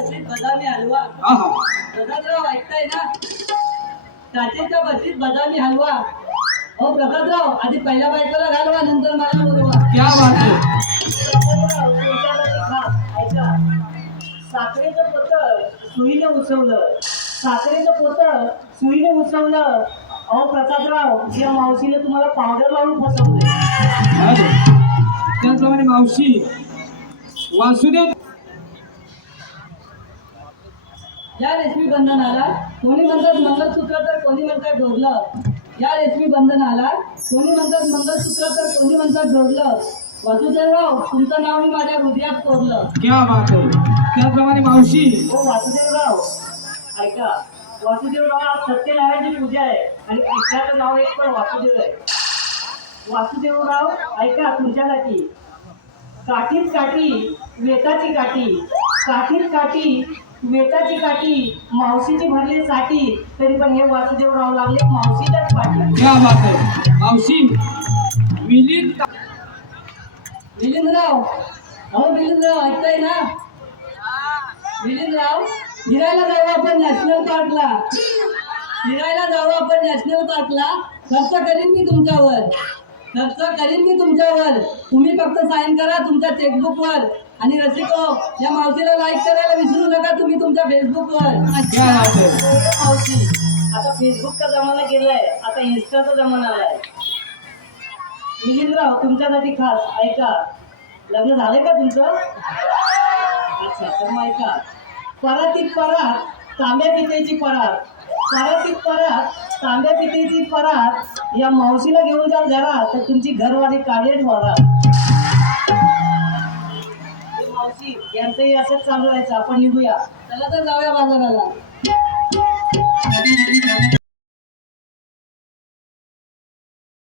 बदामी हलवा. आहा प्रसादराव ऐकताय ना? काचेच्या भट्टीत बदामी हलवा. हो प्रसादराव, आधी पहिल्या बायकोला घालवा, नंतर मला बोलवा. क्या बात है. प्रसादराव, तुमच्यासाठी खास ऐका. साखरेचं पोतं सुईने उसवलं. साखरेचं पोतं सुईने उसवलं. अहो प्रसादराव, या मावशीने तुम्हाला पावडर लावून फसवलं. अरे, त्याचप्रमाणे मावशी वासुदेव या रेशमी बंधनाला कोणी म्हणतात मंगळसूत्र तर कोणी म्हणतात ढोरलं. या रेशमी बंधनाला कोणी म्हणतात मंगळसूत्र तर कोणी म्हणतात ढोरलं. वासुदेवराव, तुमचं नाव मी माझ्या हृदयात कोरलं. क्या बात है. त्याचप्रमाणे मावशी हो वासुदेवराव, ऐका. वासुदेवराव, आज सत्यनारायणची पूजा आहे आणि कृष्णाचं नाव एक पण वासुदेव आहे. वासुदेवराव ऐका, तुमच्यासाठी काठीत काठी वेताची काठी. काठीत काठी वेताची काठी मावशीची भरली साठी, तरी पण हे वासुदेवराव लागले मावशीच्याच पाठी. क्या बात है. मावशी मिलिंद मिलिंदराव, अहो मिलिंदराव ऐकताय ना? मिलिंदराव, फिरायला जाऊ आपण नॅशनल पार्कला. फिरायला जाऊ आपण नॅशनल पार्कला. खर्च करीन मी तुमच्यावर. खर्च करीन मी तुमच्यावर. तुम्ही फक्त साईन करा तुमच्या चेकबुकवर. आणि रसिको, या मावशीला लाईक करायला विसरू नका तुम्ही तुमच्या फेसबुकवर. क्या बात है. मावशी, आता फेसबुकचा जमाना गेलाय, आता इन्स्टाचा जमाना आलाय. मिलिंदराव, तुमच्यासाठी खास ऐका. लग्न झालंय का तुमचं? अच्छा, तर मग ऐका. परातीत परात तांब्या पितेची परात. परातीत परात तांब्या पितेची परात. या मावशीला घेऊन जाल घरात तर तुमची घरवाली काढेल वरात. मावशी, यांचंही असंच चालू राहायचं. आपण निघूया. चला तर जाऊया बाजाराला.